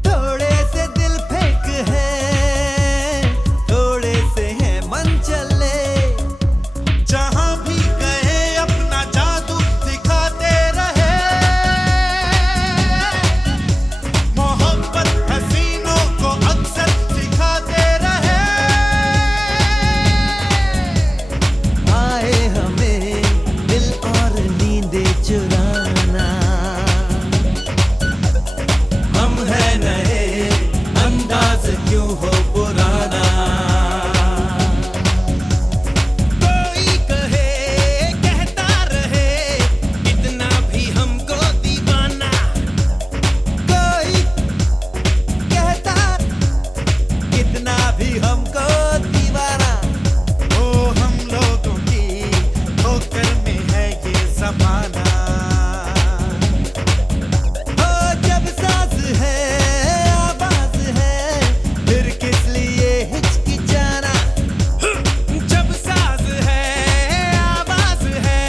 थोड़े से दिल फेंक है, थोड़े से है मन चले। जहाँ भी गए अपना जादू दिखाते रहे। मोहब्बत हसीनों को अक्सर सिखाते रहे। आए हमें दिल और नींदे चुराना। हम है नए, अंदाज क्यों हो पुराना। कोई कहे कहता रहे, इतना भी हमको दीवाना। कोई कहता इतना भी हमको दीवाना। ओ हम लोगों की ठोकर में है ये ज़माना। ओ जब साज है आवाज है, फिर किस लिए हिचकिचाना। जब साज है आवाज है,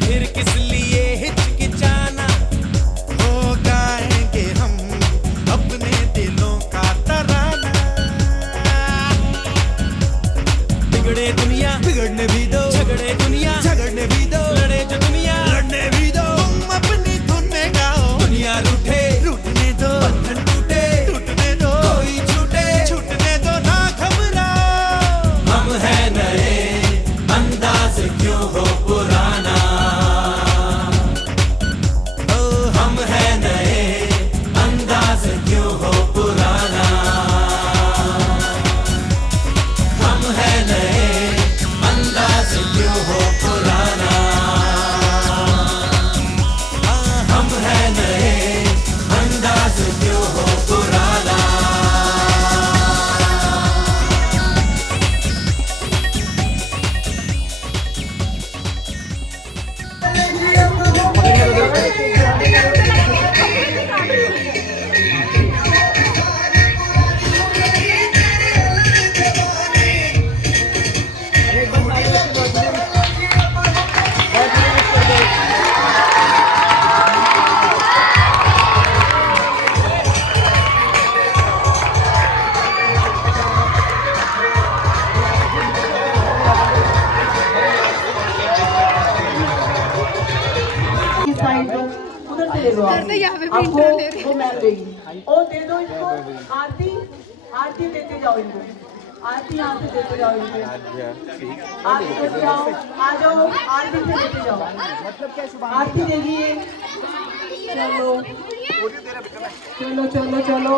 फिर किस लिए हिचकिचाना। हो गाएंगे हम अपने दिलों का तराना। बिगड़े दुनिया बिगड़ने भी दो, झगड़े दुनिया झगड़ने भी दो, लड़े जो दुनिया लड़ने भी दो। तुम अपनी धुन में गाओ, दुनिया रूठे रूठने दो, बंधन टूटे टूटने दो, कोई छूटे छूटने दो। ना घबराओ, हम है नए, अंदाज क्यों हो पुराना। ओ हम है नए, अंदाज क्यों हो पुराना। हम है नए, अंदाज क्यों हो पुराना। हम है नए, अंदाज क्यों हो पुराना। साइड उधर से ले लो आप। यहाँ पे आपको प्रिंटर ले रहे हैं। वो मैम देगी। और दे दो इसको आरती, आरती देते जाओ इनको। आरती यहाँ से देते जाओ इनको। आरती देते जाओ, आ जाओ आरती से देते जाओ। आरती देगी। चलो चलो चलो चलो,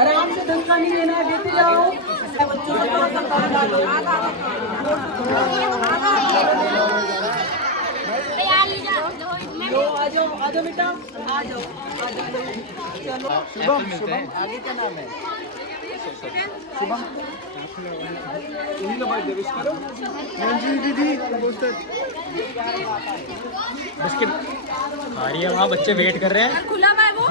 आराम से धक्का नहीं देना है, देते जाओ। बच्चों को थोड़ा सा कम डालो। लो, आ जाओ बेटा, आ जाओ। चलो शुभम, शुभम आगे क्या नाम है? शुभम इन्हीं का बर्थडे विश करो। मंजू दीदी पोस्टर बिस्किट आ रही है, वहाँ बच्चे वेट कर रहे हैं। खुला है वो।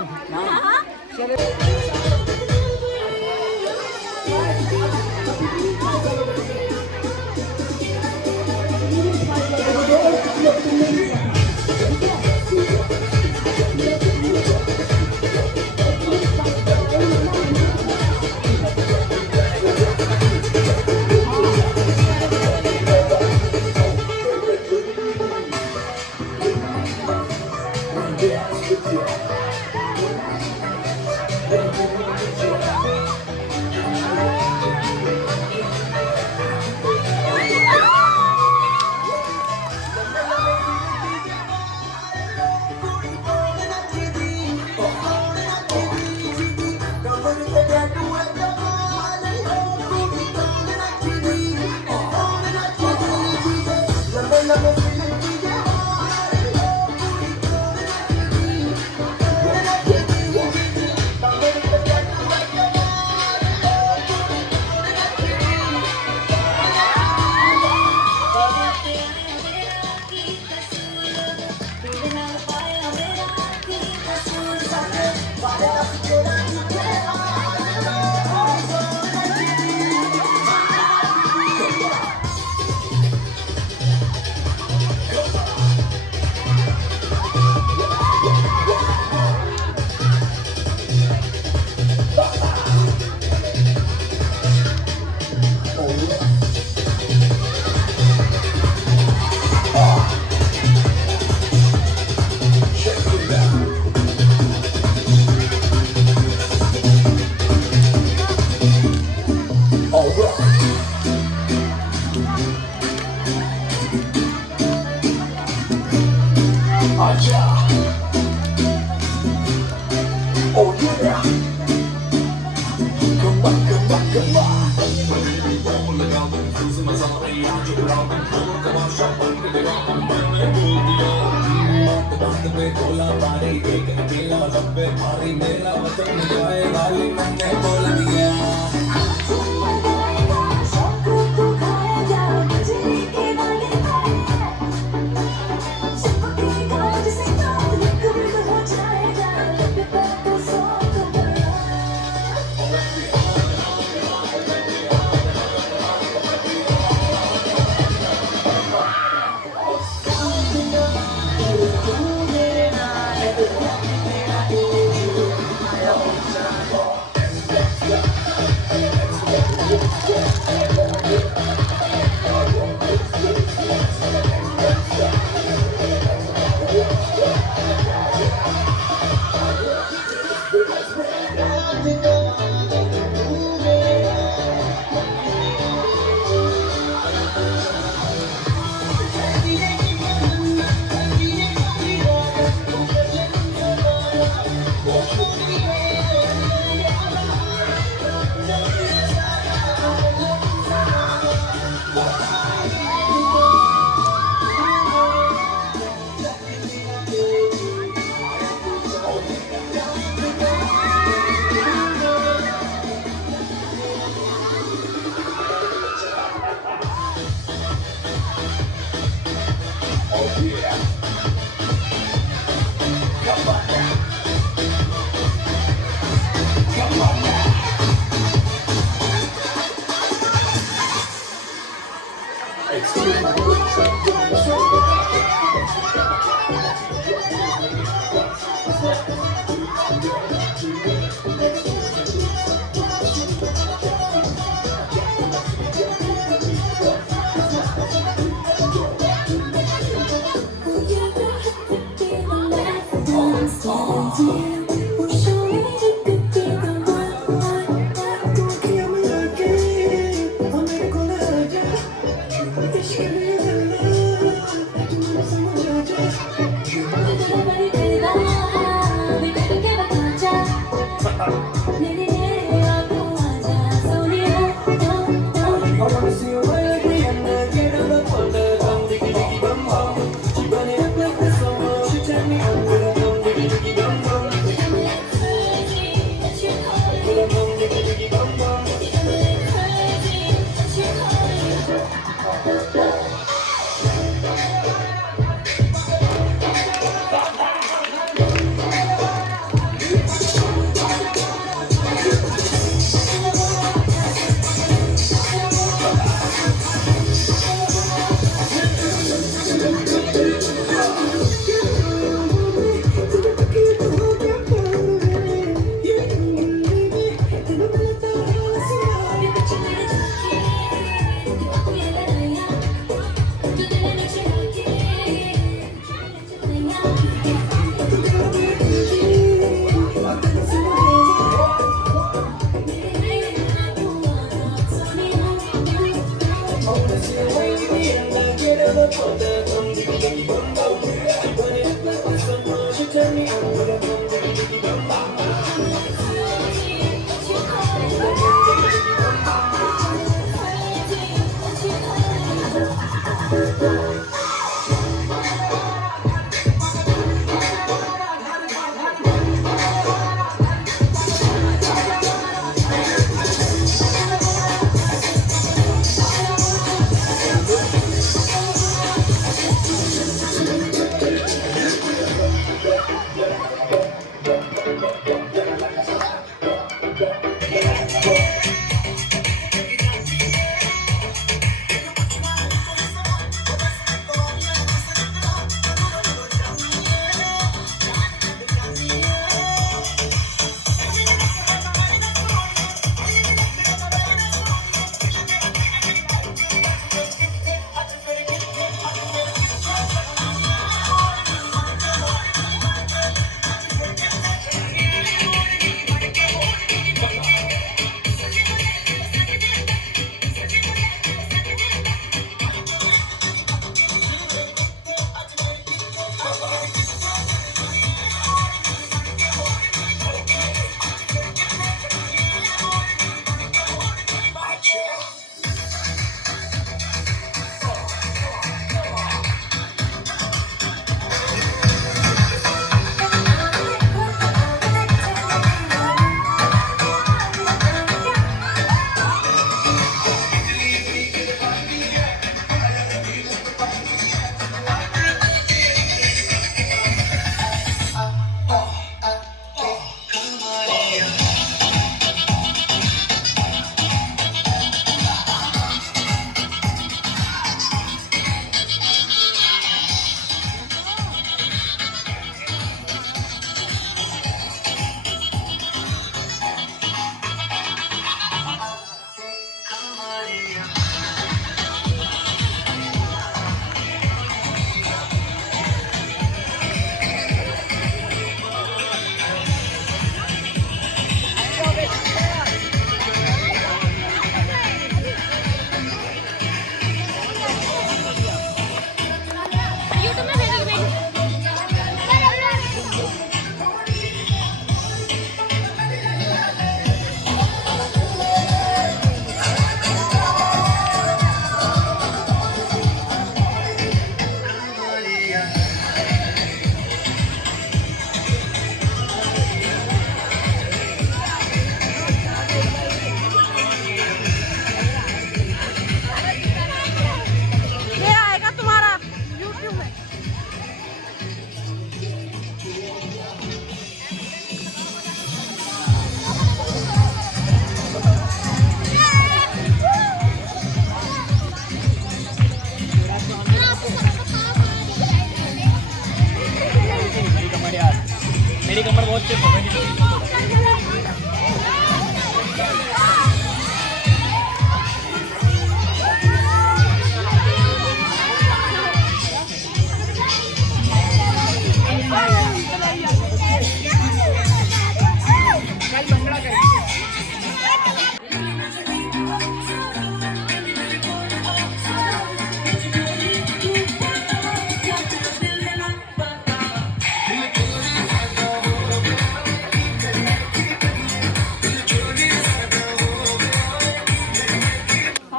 मेरी कमर बहुत स्टिफ हो गई।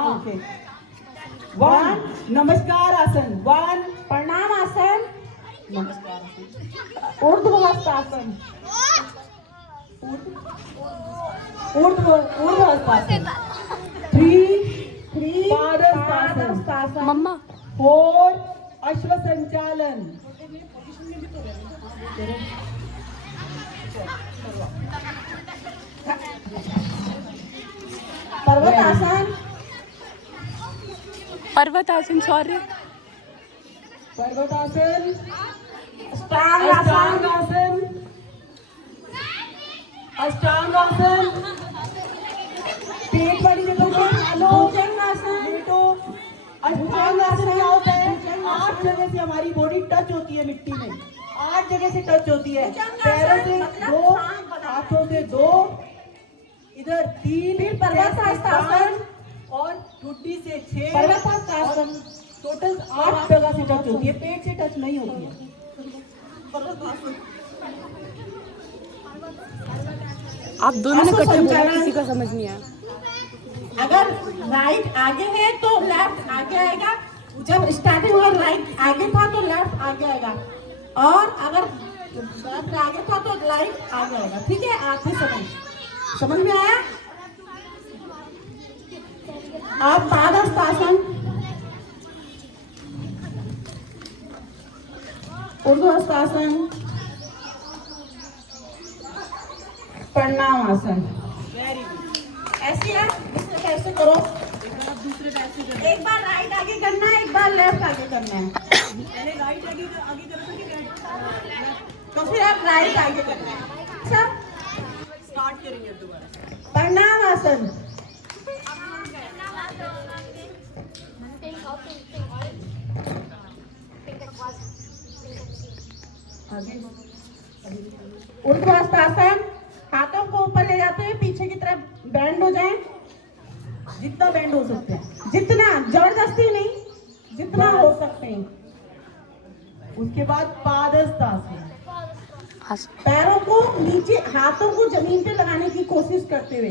ओके, 1 नमस्कार आसन, 1 प्रणाम आसन, नमस्कार आसन, ऊर्ध्वहस्तासन, ऊर्ध्वहस्तासन, 3 पादहस्तासन, पादहस्तासन, मम्मा 4 अश्व संचालन, पर्वतासन, पर्वतासन, सॉरी पर्वतासन, अष्टांगासन, अष्टांगासन, अष्टांगासन, पेट वाली जगह पे हालो, भुजंगासन, लेटो। अष्टांगासन क्या होता है? 8 जगह से हमारी बॉडी टच होती है मिट्टी में, 8 जगह से टच होती है। पैरों से 2, हाथों से 2, इधर 3, फिर पर्वतासन और ठुड्डी से 6, पर्वतासन, टोटल 8 जगह से टच होती है, पेट से टच नहीं होती है। आप दोनों ने अश्व इकट्ठे बोला, संचालन। किसी का समझ नहीं आया। अगर राइट आगे है तो लेफ्ट आगे आएगा, जब स्टार्टिंग में राइट आगे था तो लेफ्ट आगे आएगा, और अगर लेफ्ट आगे था तो राइट आगे आएगा। ठीक है, आखिरी समझ में आया? अब पादहस्तासन, ऊर्ध्वहस्तासन, प्रणाम आसन। ऐसे है, ऐसे करो। एक बार राइट आगे करना है, एक बार लेफ्ट आगे करना है। पहले राइट आगे करो कि लेफ्ट? तो फिर आप राइट आगे करना है। सब स्टार्ट करेंगे दोबारा। प्रणाम आसन, ऊर्ध्वहस्तासन, हाथों को ऊपर ले जाते हुए पीछे की तरफ बैंड हो जाएं, जितना बैंड हो सकते हैं। जितना, जबरदस्ती नहीं, जितना हो सकते हैं। उसके बाद पादहस्तासन, पैरों को नीचे, हाथों को जमीन पे लगाने की कोशिश करते हुए।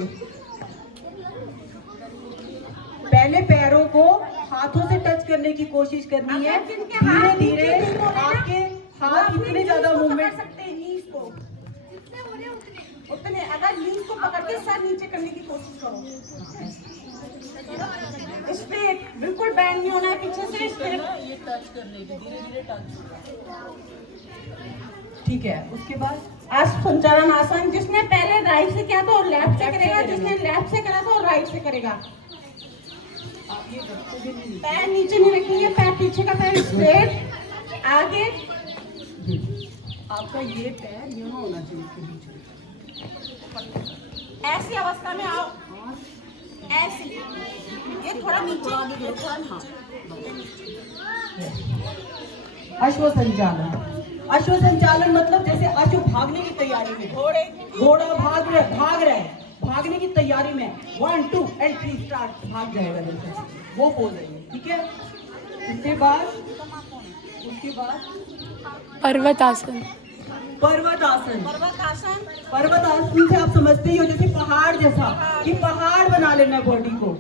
पहले पैरों को हाथों से टच करने की कोशिश करनी है। अगर जिनके धीरे हाथ धीरे नीचे नहीं होंगे ना, आपके हाथ इतने ज्यादा मूवमेंट, सकते हैं नीज को, उतने। अगर नीज को पकड़ के सर नीचे करने की कोशिश करो, स्ट्रेट, बिल्कुल बैंड नहीं होना है पीछे से, स्ट्रेट। ये टच करने की, धीरे धीरे टच। ठीक है, उसके बाद अश्व संचालन आसन, जिसने पहले राइट से किया था और लेफ्ट से करेगा, जिसने लेफ्ट से करा था और राइट से करेगा। पैर नीचे नहीं रखेंगे, पैर पीछे का पैर स्ट्रेट आगे। आपका ये पैर यहाँ होना चाहिए इसके बीच में। ऐसी अवस्था में आओ, ऐसी, ये थोड़ा नीचे, ये थोड़ा नीचे। अश्व संचालन, अश्व संचालन मतलब जैसे अश्व भागने की तैयारी में, घोड़ा भाग रहा है, भागने की तैयारी में 1 2 and 3 स्टार्ट, भाग जाएगा जैसे, वो पोज है ये। ठीक है, उसके बाद पर्वतासन, पर्वतासन। पर्वतासन, पर्वतासन से आप समझते ही हो जैसे पहाड़ जैसा, कि पहाड़ बना लेना है बॉडी को।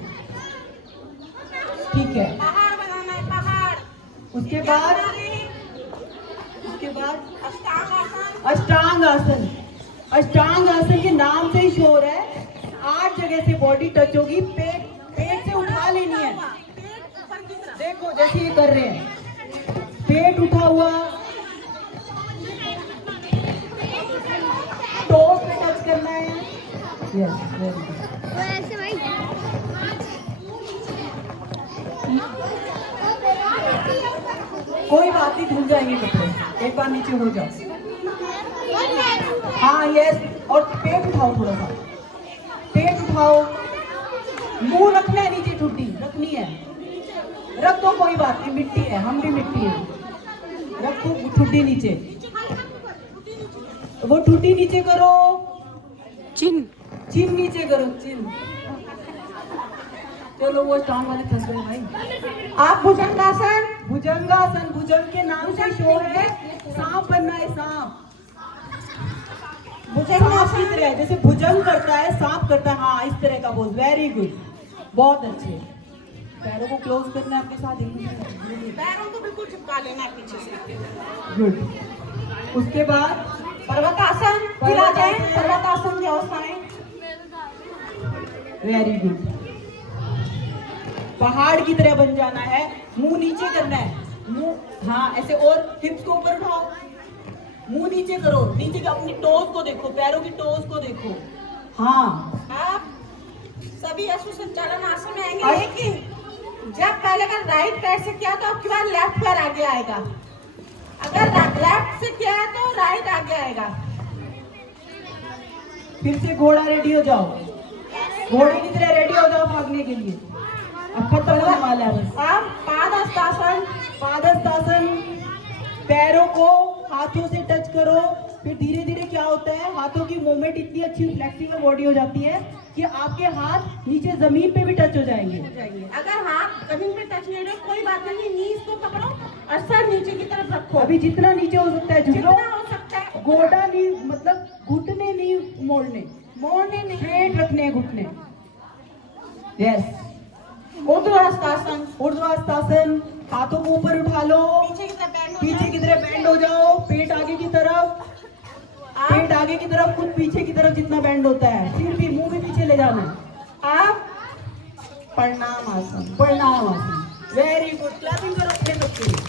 ठीक है, पहाड़ बनाना है, पहाड़। उसके बाद अष्टांगासन, अष्टांग आसन। अष्टांग आसन के नाम से ही शो हो रहा है, 8 जगह से बॉडी टच होगी, पेट से उठा लेनी है। देखो जैसे ये कर रहे हैं, पेट उठा हुआ, टोस पे टच करना है। Yes, very good. कोई बात नहीं, धुल जाएंगे कपड़े, एक बार नीचे हो जाओ। हाँ यस, और पेट उठाओ थोड़ा सा, पेट उठाओ, मुंह रखना है नीचे, ठुड्डी रखनी है, रख दो कोई बात नहीं, मिट्टी है, हम भी मिट्टी है, रखो ठुड्डी नीचे, वो ठुड्डी नीचे करो, चिन चिन नीचे करो, चिन। चलो वो टांग वाले फंस गए भाई। आप भुजंगासन, भुजंगासन, भुजंग के नाम से शो है, सांप बनना है, सांप, सांप की तरह, जैसे भुजंग करता है सांप करता है, हाँ इस तरह का पोज, वेरी गुड, बहुत अच्छे। पैरों को क्लोज करना है आपके साथ, पैरों को बिल्कुल चिपका लेना है पीछे से। गुड। उसके बाद पर्वतासन, फिर आ जाए पर्वतासन की अवस्था में। Very good. पहाड़ की तरह बन जाना है, मुंह नीचे करना है, मुंह हाँ ऐसे, और हिप्स को ऊपर उठाओ, मुंह नीचे करो, नीचे के अपनी टोज को देखो, पैरों की टोज को देखो, हाँ। आप सभी अश्व संचालन आसन में आएंगे, लेकिन जब पहले अगर राइट पैर से किया तो आपके बाद लेफ्ट पैर आगे आएगा, अगर लेफ्ट से किया है तो राइट आगे आएगा। फिर से घोड़ा रेडी हो जाओ, घोड़े की तरह रेडी हो जाओ भागने के लिए, अब खत्म होने वाला है बस। आप पादहस्तासन, पादहस्तासन, पैरों को हाथों से टच करो, फिर धीरे धीरे क्या होता है, हाथों की मूवमेंट इतनी अच्छी फ्लेक्सिबल बॉडी हो जाती है कि आपके हाथ नीचे जमीन पे भी टच हो जाएंगे। अगर हाथ जमीन पे टच नहीं हो कोई बात नहीं, नीज को पकड़ो और सर नीचे की तरफ रखो, अभी जितना नीचे हो सकता है झुको, जितना हो सकता है, गोडा नहीं, मतलब घुटने नहीं मोड़ने, मोड़ने नहीं, स्ट्रेट रखने हैं घुटने। यस। ऊर्ध्वहस्तासन, ऊर्ध्वहस्तासन, हाथों को ऊपर उठा लो, पीछे की तरफ बैंड हो पीछे की तरफ बैंड हो जाओ, पेट आगे की तरफ, पेट आगे की तरफ, खुद पीछे की तरफ जितना बैंड होता है, सिर भी मुंह भी पीछे ले जाना। आप प्रणाम आसन, प्रणाम आसन, वेरी गुड, क्लैपिंग करो अपने सबके लिए,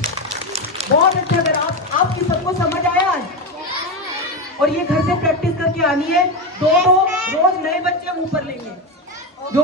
बहुत अच्छा। अगर आपकी सबको समझ आया आज, और ये घर से प्रैक्टिस करके आनी है, दो रोज नए बच्चे मुंह पर लेंगे।